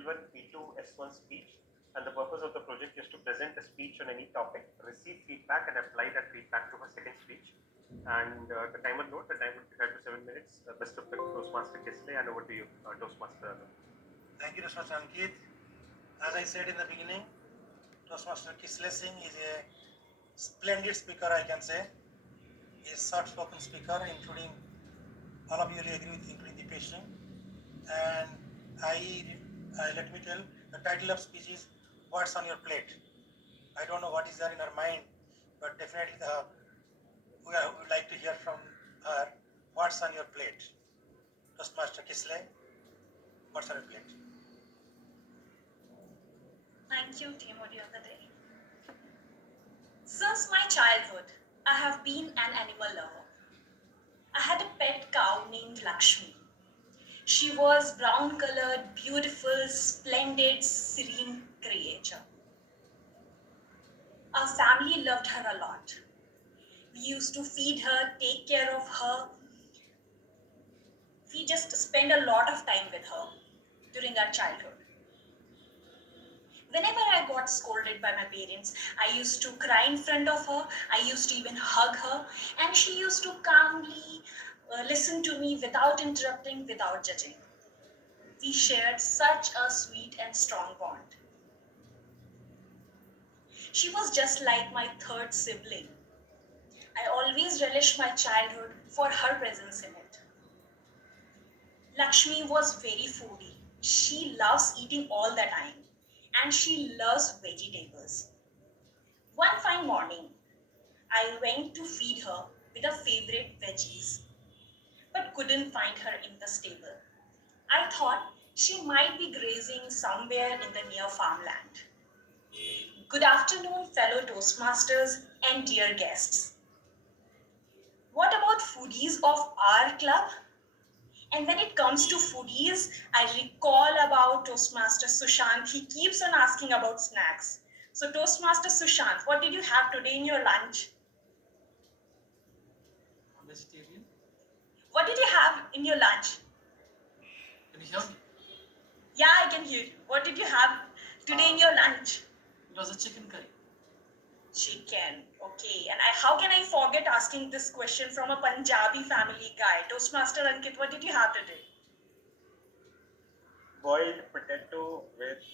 L1, P2, S1 speech, and the purpose of the project is to present a speech on any topic, receive feedback, and apply that feedback to her second speech. And the timer note, the time would be 5 to 7 minutes. Best of luck, Toastmaster Kisley, and over to you, Toastmaster. Thank you, Toastmaster Ankit. As I said in the beginning, Toastmaster Kisley Singh is a splendid speaker, I can say. He is a soft-spoken speaker, including all of you will agree with, including the patient. And let me tell, the title of speech is "What's on Your Plate." I don't know what is there in her mind, but definitely we would like to hear from her. What's on your plate? Toastmaster Kisley, what's on your plate? Thank you, Team Audio of the Day. Since my childhood, I have been an animal lover. I had a pet cow named Lakshmi. She was brown colored, beautiful, splendid, serene creature. Our family loved her a lot. We used to feed her, take care of her. We just spent a lot of time with her during our childhood. Whenever I got scolded by my parents, I used to cry in front of her. I used to even hug her, and she used to calmly listen to me without interrupting, without judging. We shared such a sweet and strong bond. She was just like my third sibling. I always relished my childhood for her presence in it. Lakshmi was very foodie. She loves eating all the time, and she loves vegetables. One fine morning, I went to feed her with her favorite veggies, but couldn't find her in the stable. I thought she might be grazing somewhere in the near farmland. Good afternoon, fellow Toastmasters and dear guests. What about foodies of our club? And when it comes to foodies, I recall about Toastmaster Sushant. He keeps on asking about snacks. So Toastmaster Sushant, what did you have today in your lunch? Vegetarian. What did you have in your lunch? Can you hear me? Yeah, I can hear you. What did you have today in your lunch? It was a chicken curry. Chicken. Okay. And how can I forget asking this question from a Punjabi family guy? Toastmaster Ankit, what did you have today? Boiled potato with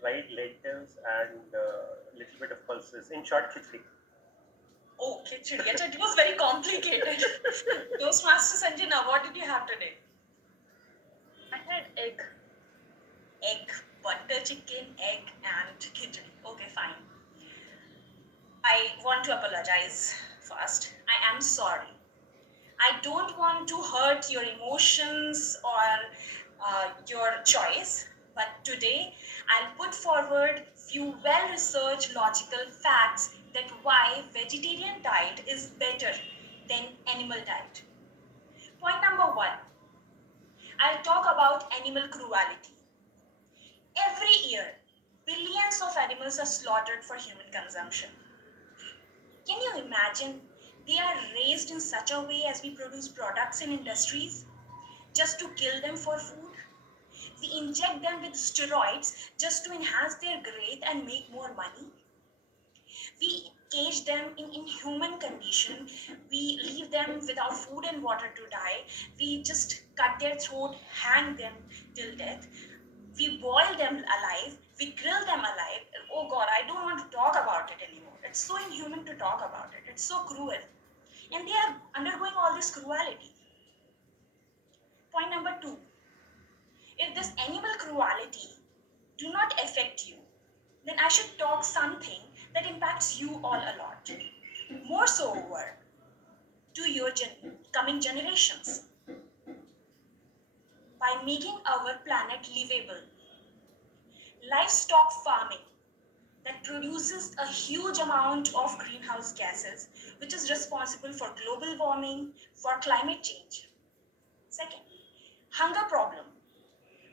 fried lentils and a little bit of pulses. In short, khichdi. Oh, khichdi. It was very complicated. Toastmaster Sanjana, what did you have today? I had egg. Egg, butter chicken, egg, and khichdi. Okay, fine. I want to apologize first. I am sorry. I don't want to hurt your emotions or your choice, but today I'll put forward few well-researched logical facts that why vegetarian diet is better than animal diet. Point number 1. I'll talk about animal cruelty. Every year, billions of animals are slaughtered for human consumption. Can you imagine? They are raised in such a way as we produce products in industries just to kill them for food. We inject them with steroids just to enhance their growth and make more money. We cage them in inhuman condition. We leave them without food and water to die. We just cut their throat, hang them till death. We boil them alive. We grill them alive. Oh God, I don't want to talk about it anymore. It's so inhuman to talk about it. It's so cruel. And they are undergoing all this cruelty. Point number 2. If this animal cruelty do not affect you, then I should talk something that impacts you all a lot. More so over to your coming generations. By making our planet livable, livestock farming that produces a huge amount of greenhouse gases, which is responsible for global warming, for climate change. Second, hunger problem,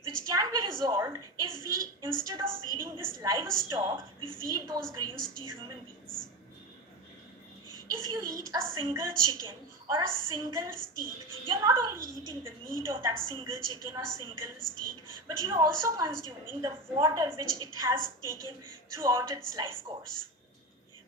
which can be resolved if we, instead of feeding this livestock, we feed those grains to human beings. If you eat a single chicken or a single steak, you're not only eating the meat of that single chicken or single steak, but you're also consuming the water which it has taken throughout its life course.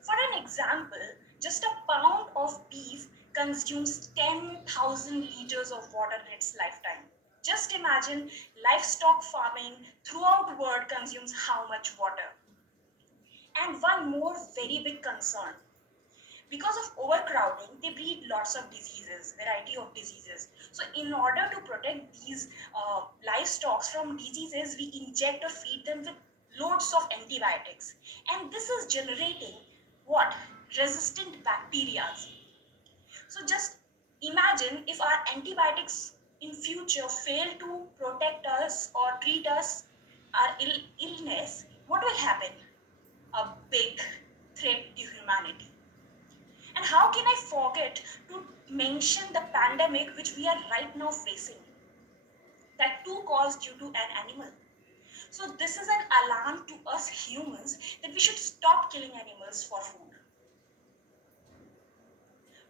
For an example, just a pound of beef consumes 10,000 liters of water in its lifetime. Just imagine livestock farming throughout the world consumes how much water. And one more very big concern. Because of overcrowding, they breed lots of diseases, variety of diseases. So in order to protect these livestock from diseases, we inject or feed them with loads of antibiotics. And this is generating what? Resistant bacteria. So just imagine if our antibiotics in future fail to protect us or treat us our illness, what will happen? A big threat to humanity. And how can I forget to mention the pandemic which we are right now facing? That too caused due to an animal. So this is an alarm to us humans that we should stop killing animals for food.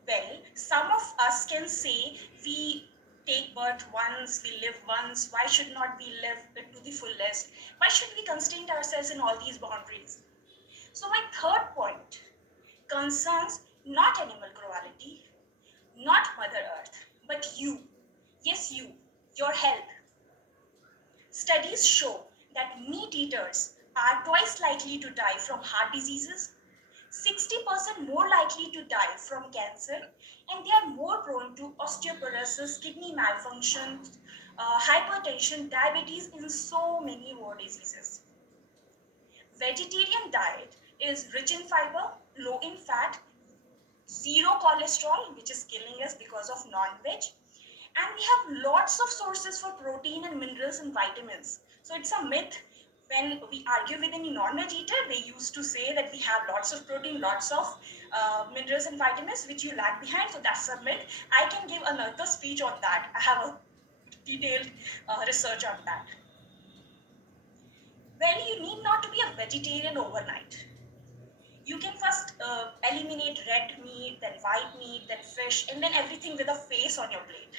Well, some of us can say we take birth once, we live once, why should not we live to the fullest? Why should we constrain ourselves in all these boundaries? So my third point concerns not animal cruelty, not Mother Earth, but you. Yes, you, your health. Studies show that meat eaters are twice likely to die from heart diseases, 60% more likely to die from cancer, and they are more prone to osteoporosis, kidney malfunction, hypertension, diabetes, and so many more diseases. Vegetarian diet is rich in fiber, low in fat, zero cholesterol, which is killing us because of non-veg, and we have lots of sources for protein and minerals and vitamins. So it's a myth. When we argue with any non-veg eater, they used to say that we have lots of protein, lots of minerals and vitamins, which you lag behind. So that's a myth. I can give another speech on that. I have a detailed research on that. Well, you need not to be a vegetarian overnight. You can first eliminate red meat, then white meat, then fish, and then everything with a face on your plate.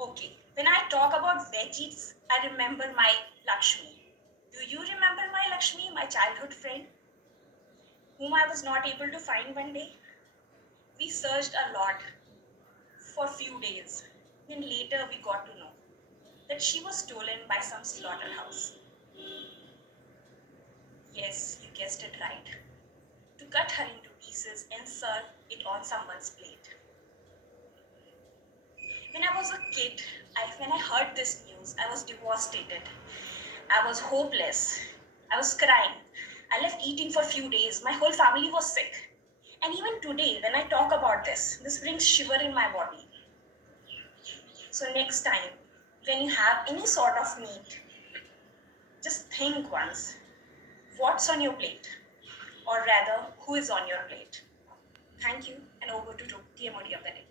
Okay, when I talk about veggies, I remember my Lakshmi. Do you remember my Lakshmi, my childhood friend, whom I was not able to find one day? We searched a lot for few days. Then later we got to know that she was stolen by some slaughterhouse. Yes, you guessed it right. To cut her into pieces and serve it on someone's plate. When I was a kid, when I heard this news, I was devastated. I was hopeless. I was crying. I left eating for a few days. My whole family was sick. And even today, when I talk about this brings shiver in my body. So next time, when you have any sort of meat, just think once, what's on your plate? Or rather, who is on your plate? Thank you, and over to TMOD of the day.